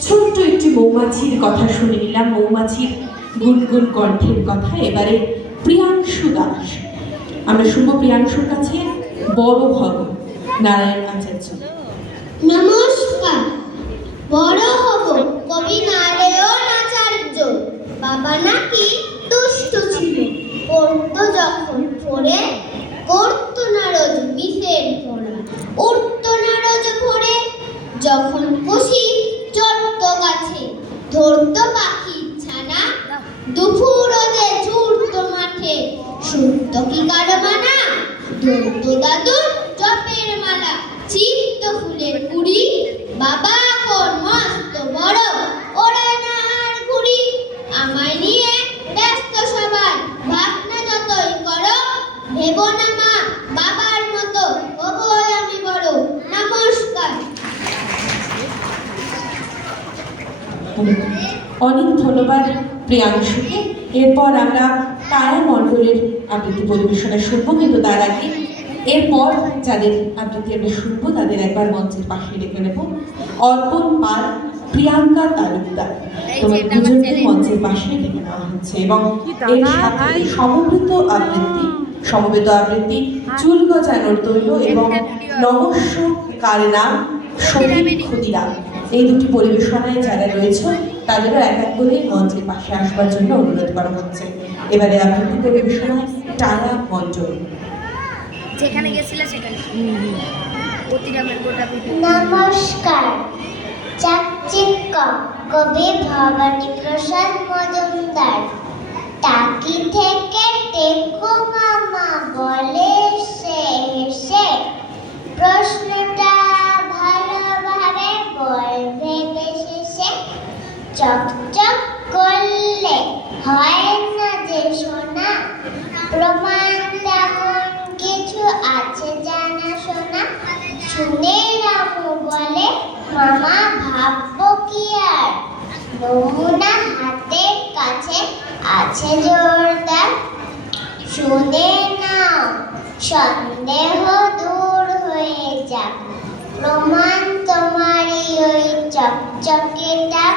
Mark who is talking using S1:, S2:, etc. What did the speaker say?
S1: ছোট্ট একটি মৌমাছির কথা শুনে নিলাম। মৌমাছির গুনগুন কণ্ঠের কথা। এবারে প্রিয়াংশু দাস। আমরা শুনব প্রিয়াংশুর কাছে বড় হব নারায়ণ আচার্য।
S2: নমস্কার। বড় হব কবি নারায়ণ আচার্য। বাবা নাকি দুষ্ট ছিল। পড়তো যখন পড়ে করতো না রোজ বিষের পড়া উঠতো না রোজ ভোরে, যখন খুশি ধরতো পাখি ছানা। দুপুর ওদের ছুটতো মাঠে। শুনতো কি কারও মানা ধরতো দাদুর
S1: অনেক ধন্যবাদ প্রিয়াংশুকে। এরপর আমরা তারা মণ্ডলের আবৃত্তি পরিবেশনা শুনব কিন্তু তার আগে এরপর যাদের আবৃত্তি আমরা শুনব তাদের একবার মঞ্চের পাশে রেখে নেব। অর্পণ পাল প্রিয়াঙ্কা তালুকদার। তোমার দুজনকে মঞ্চের পাশে রেখে নেওয়া হচ্ছে। এবং এর সাথে সমবেত আবৃত্তি সমবেত আবৃত্তি চুল গজানোর তৈল এবং নমস্য কার নাম? সতীর ক্ষুদিরাম এই দুটি পরিবেশনায় যারা রয়েছে তাদেরও এক এক করে মঞ্চের পাশে আসবার জন্য অনুরোধ করা হচ্ছে। এবারে আবৃত্তি পরিবেশনায় টানা মণ্ডল
S3: যেখানে গেছিলে সেখানে।
S2: নমস্কার। চাকচিক্য কবি ভবানী প্রসাদ মজুমদার। টাকি থেকে টেকো চকচক করলে হয় না? যে শোনা প্রমাণ তেমন কিছু আছে জানা শোনা শুনে রামু বলে মামা ভাববো কি আর নমুনা হাতের কাছে আছে জোরদার শুনে নাও সন্দেহ দূর হয়ে যাক প্রমাণ তোমারই ওই চকচকে ডাক